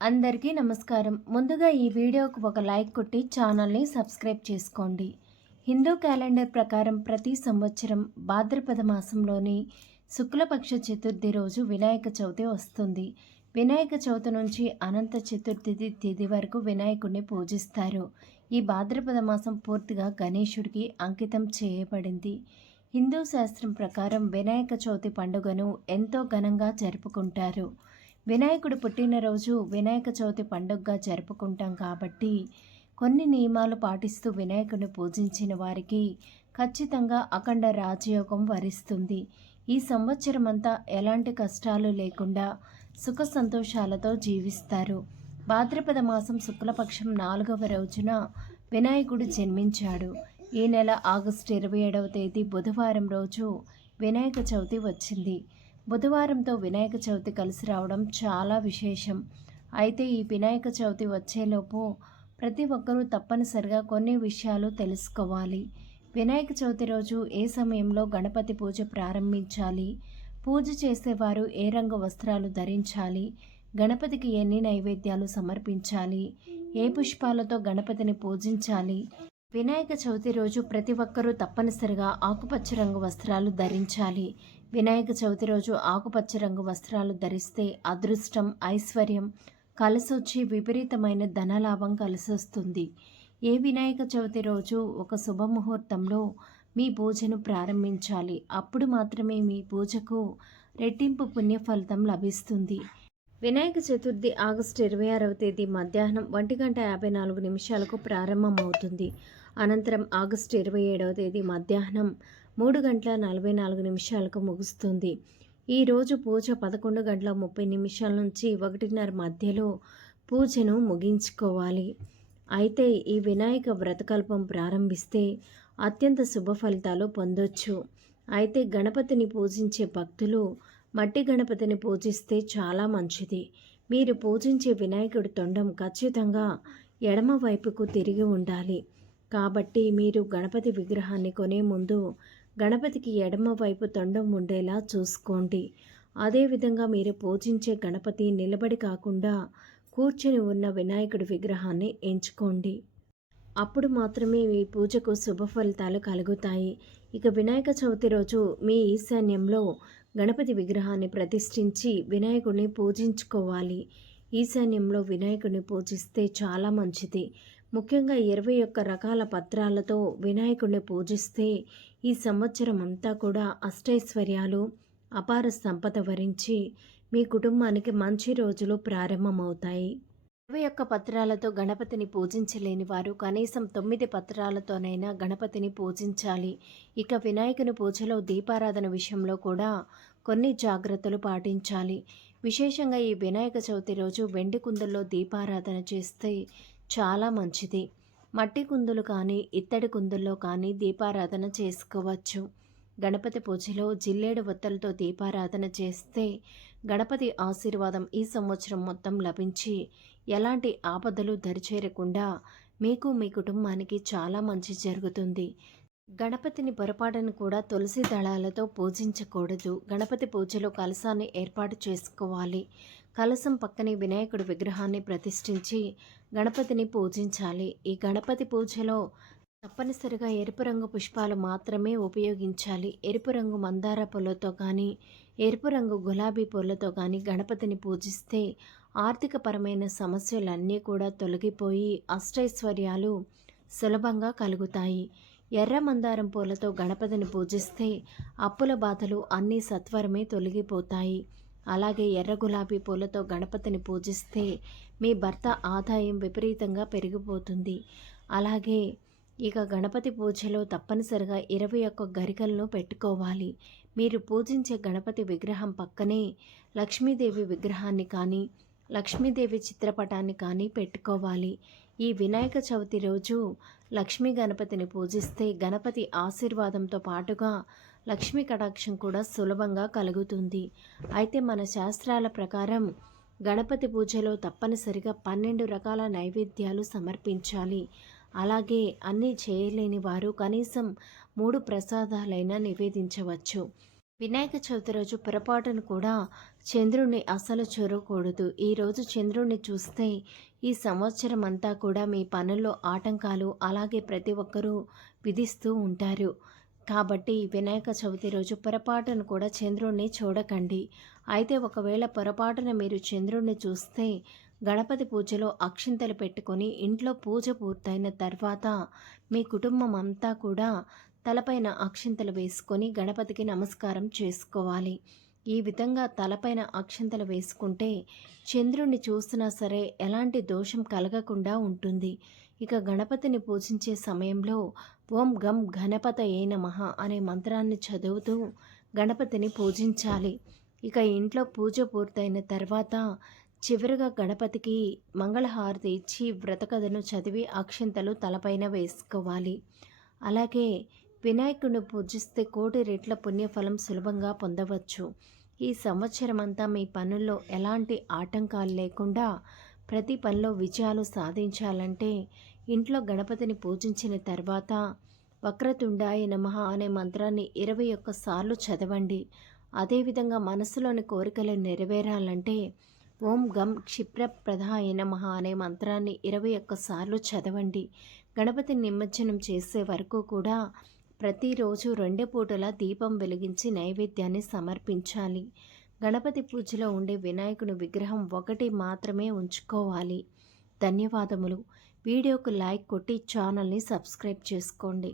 అందరికీ నమస్కారం. ముందుగా ఈ వీడియోకు ఒక లైక్ కొట్టి ఛానల్ని సబ్స్క్రైబ్ చేసుకోండి. హిందూ క్యాలెండర్ ప్రకారం ప్రతి సంవత్సరం భాద్రపద మాసంలోని శుక్లపక్ష చతుర్థి రోజు వినాయక చవితి వస్తుంది. వినాయక చవితి నుంచి అనంత చతుర్థి తిథి వరకు వినాయకుడిని పూజిస్తారు. ఈ భాద్రపద మాసం పూర్తిగా గణేశుడికి అంకితం చేయబడింది. హిందూ శాస్త్రం ప్రకారం వినాయక చవితి పండుగను ఎంతో ఘనంగా జరుపుకుంటారు. వినాయకుడు పుట్టినరోజు వినాయక చవితి పండుగగా జరుపుకుంటాం కాబట్టి కొన్ని నియమాలు పాటిస్తూ వినాయకుడిని పూజించిన వారికి ఖచ్చితంగా అఖండ రాజయోగం వరిస్తుంది. ఈ సంవత్సరం అంతా ఎలాంటి కష్టాలు లేకుండా సుఖ సంతోషాలతో జీవిస్తారు. భాద్రపద మాసం శుక్లపక్షం నాలుగవ రోజున వినాయకుడు జన్మించాడు. ఈ నెల ఆగస్టు ఇరవై ఏడవ తేదీ బుధవారం రోజు వినాయక చవితి వచ్చింది. బుధవారంతో వినాయక చవితి కలిసి రావడం చాలా విశేషం. అయితే ఈ వినాయక చవితి వచ్చేలోపు ప్రతి ఒక్కరూ తప్పనిసరిగా కొన్ని విషయాలు తెలుసుకోవాలి. వినాయక చవితి రోజు ఏ సమయంలో గణపతి పూజ ప్రారంభించాలి? పూజ చేసేవారు ఏ రంగు వస్త్రాలు ధరించాలి? గణపతికి ఎన్ని నైవేద్యాలు సమర్పించాలి? ఏ పుష్పాలతో గణపతిని పూజించాలి? వినాయక చవితి రోజు ప్రతి ఒక్కరూ తప్పనిసరిగా ఆకుపచ్చ రంగు వస్త్రాలు ధరించాలి. వినాయక చవితి రోజు ఆకుపచ్చ రంగు వస్త్రాలు ధరిస్తే అదృష్టం ఐశ్వర్యం కలిసొచ్చి విపరీతమైన ధనలాభం కలిసొస్తుంది. ఏ వినాయక చవితి రోజు ఒక శుభముహూర్తంలో మీ పూజను ప్రారంభించాలి. అప్పుడు మాత్రమే మీ పూజకు రెట్టింపు పుణ్య ఫలితం లభిస్తుంది. వినాయక చతుర్థి ఆగస్టు ఇరవై ఆరవ తేదీ మధ్యాహ్నం ఒంటి గంట యాభై నాలుగు నిమిషాలకు ప్రారంభమవుతుంది. అనంతరం ఆగస్టు ఇరవై ఏడవ తేదీ మధ్యాహ్నం మూడు గంటల నలభై నాలుగు నిమిషాలకు ముగుస్తుంది. ఈరోజు పూజ పదకొండు గంటల ముప్పై నిమిషాల నుంచి ఒకటిన్నర మధ్యలో పూజను ముగించుకోవాలి. అయితే ఈ వినాయక వ్రతకల్పం ప్రారంభిస్తే అత్యంత శుభ ఫలితాలు పొందొచ్చు. అయితే గణపతిని పూజించే భక్తులు మట్టి గణపతిని పూజిస్తే చాలా మంచిది. మీరు పూజించే వినాయకుడి తొండం ఖచ్చితంగా ఎడమ వైపుకు తిరిగి ఉండాలి. కాబట్టి మీరు గణపతి విగ్రహాన్ని కొనే ముందు గణపతికి ఎడమ వైపు తొండం ఉండేలా చూసుకోండి. అదేవిధంగా మీరు పూజించే గణపతి నిలబడి కాకుండా కూర్చొని ఉన్న వినాయకుడి విగ్రహాన్ని ఎంచుకోండి. అప్పుడు మాత్రమే మీ పూజకు శుభ ఫలితాలు కలుగుతాయి. ఇక వినాయక చవితి రోజు మీ ఈశాన్యంలో గణపతి విగ్రహాన్ని ప్రతిష్ఠించి వినాయకుడిని పూజించుకోవాలి. ఈశాన్యంలో వినాయకుడిని పూజిస్తే చాలా మంచిది. ముఖ్యంగా ఇరవై ఒక్క రకాల పత్రాలతో వినాయకుడిని పూజిస్తే ఈ సంవత్సరం అంతా కూడా అష్టైశ్వర్యాలు అపార సంపద వరించి మీ కుటుంబానికి మంచి రోజులు ప్రారంభమవుతాయి. ఇరవై ఒక్క పత్రాలతో గణపతిని పూజించలేని వారు కనీసం తొమ్మిది పత్రాలతోనైనా గణపతిని పూజించాలి. ఇక వినాయకుని పూజలో దీపారాధన విషయంలో కూడా కొన్ని జాగ్రత్తలు పాటించాలి. విశేషంగా ఈ వినాయక చవితి రోజు వెండి కుందల్లో దీపారాధన చేస్తే చాలా మంచిది. మట్టి కుందులు కానీ ఇత్తడి కుందుల్లో కానీ దీపారాధన చేసుకోవచ్చు. గణపతి పూజలో జిల్లేడు వత్తలతో దీపారాధన చేస్తే గణపతి ఆశీర్వాదం ఈ సంవత్సరం మొత్తం లభించి ఎలాంటి ఆపదలు దరిచేరకుండా మీకు మీ కుటుంబానికి చాలా మంచి జరుగుతుంది. గణపతిని పొరపాటును కూడా తులసి దళాలతో పూజించకూడదు. గణపతి పూజలో కలశాన్ని ఏర్పాటు చేసుకోవాలి. కలశం పక్కనే వినాయకుడి విగ్రహాన్ని ప్రతిష్ఠించి గణపతిని పూజించాలి. ఈ గణపతి పూజలో తప్పనిసరిగా ఎరుపు రంగు పుష్పాలు మాత్రమే ఉపయోగించాలి. ఎరుపు రంగు మందార పూలతో కానీ ఎరుపు రంగు గులాబీ పూలతో కానీ గణపతిని పూజిస్తే ఆర్థికపరమైన సమస్యలన్నీ కూడా తొలగిపోయి అష్టైశ్వర్యాలు సులభంగా కలుగుతాయి. ఎర్ర మందారం పూలతో గణపతిని పూజిస్తే అప్పుల బాధలు అన్నీ సత్వరమే తొలగిపోతాయి. అలాగే ఎర్ర గులాబీ పూలతో గణపతిని పూజిస్తే మీ భర్త ఆదాయం విపరీతంగా పెరిగిపోతుంది. అలాగే ఇక గణపతి పూజలో తప్పనిసరిగా ఇరవై ఒక్క గరికలను పెట్టుకోవాలి. మీరు పూజించే గణపతి విగ్రహం పక్కనే లక్ష్మీదేవి విగ్రహాన్ని కానీ లక్ష్మీదేవి చిత్రపటాన్ని కానీ పెట్టుకోవాలి. ఈ వినాయక చవితి రోజు లక్ష్మీ గణపతిని పూజిస్తే గణపతి ఆశీర్వాదంతో పాటుగా లక్ష్మీ కటాక్షం కూడా సులభంగా కలుగుతుంది. అయితే మన శాస్త్రాల ప్రకారం గణపతి పూజలో తప్పనిసరిగా పన్నెండు రకాల నైవేద్యాలు సమర్పించాలి. అలాగే అన్నీ చేయలేని వారు కనీసం మూడు ప్రసాదాలైనా నివేదించవచ్చు. వినాయక చవితి రోజు పొరపాటును కూడా చంద్రుణ్ణి అసలు చూడకూడదు. ఈరోజు చంద్రుణ్ణి చూస్తే ఈ సంవత్సరం అంతా కూడా మీ పనుల్లో ఆటంకాలు అలాగే ప్రతి ఒక్కరూ విధిస్తూ ఉంటారు. కాబట్టి వినాయక చవితి రోజు పొరపాటును కూడా చంద్రుణ్ణి చూడకండి. అయితే ఒకవేళ పొరపాటున మీరు చంద్రుణ్ణి చూస్తే గణపతి పూజలో అక్షింతలు పెట్టుకొని ఇంట్లో పూజ పూర్తయిన తర్వాత మీ కుటుంబం అంతా కూడా తలపైన అక్షింతలు వేసుకొని గణపతికి నమస్కారం చేసుకోవాలి. ఈ విధంగా తలపైన అక్షింతలు వేసుకుంటే చంద్రుణ్ణి చూసినా సరే ఎలాంటి దోషం కలగకుండా ఉంటుంది. ఇక గణపతిని పూజించే సమయంలో ఓం గం గణపత ఏ నమః అనే మంత్రాన్ని చదువుతూ గణపతిని పూజించాలి. ఇక ఇంట్లో పూజ పూర్తయిన తర్వాత చివరిగా గణపతికి మంగళహారతి ఇచ్చి వ్రతకథను చదివి అక్షింతలు తలపైన వేసుకోవాలి. అలాగే వినాయకుడిని పూజిస్తే కోటి రెట్ల పుణ్యఫలం సులభంగా పొందవచ్చు. ఈ సంవత్సరం అంతా మీ పనుల్లో ఎలాంటి ఆటంకాలు లేకుండా ప్రతి పనిలో విజయాలు సాధించాలంటే ఇంట్లో గణపతిని పూజించిన తర్వాత వక్రతుండాయ నమః అనే మంత్రాన్ని ఇరవై ఒక్కసార్లు చదవండి. అదేవిధంగా మనసులోని కోరికలు నెరవేరాలంటే ఓం గం క్షిప్రప్రధాయ నమ అనే మంత్రాన్ని ఇరవై ఒక్కసార్లు చదవండి. గణపతి నిమజ్జనం చేసే వరకు కూడా ప్రతిరోజు రెండు పూటల దీపం వెలిగించి నైవేద్యాన్ని సమర్పించాలి. గణపతి పూజలో ఉండే వినాయకుని విగ్రహం ఒకటి మాత్రమే ఉంచుకోవాలి. ధన్యవాదములు. వీడియోకు లైక్ కొట్టి ఛానల్ని సబ్స్క్రైబ్ చేసుకోండి.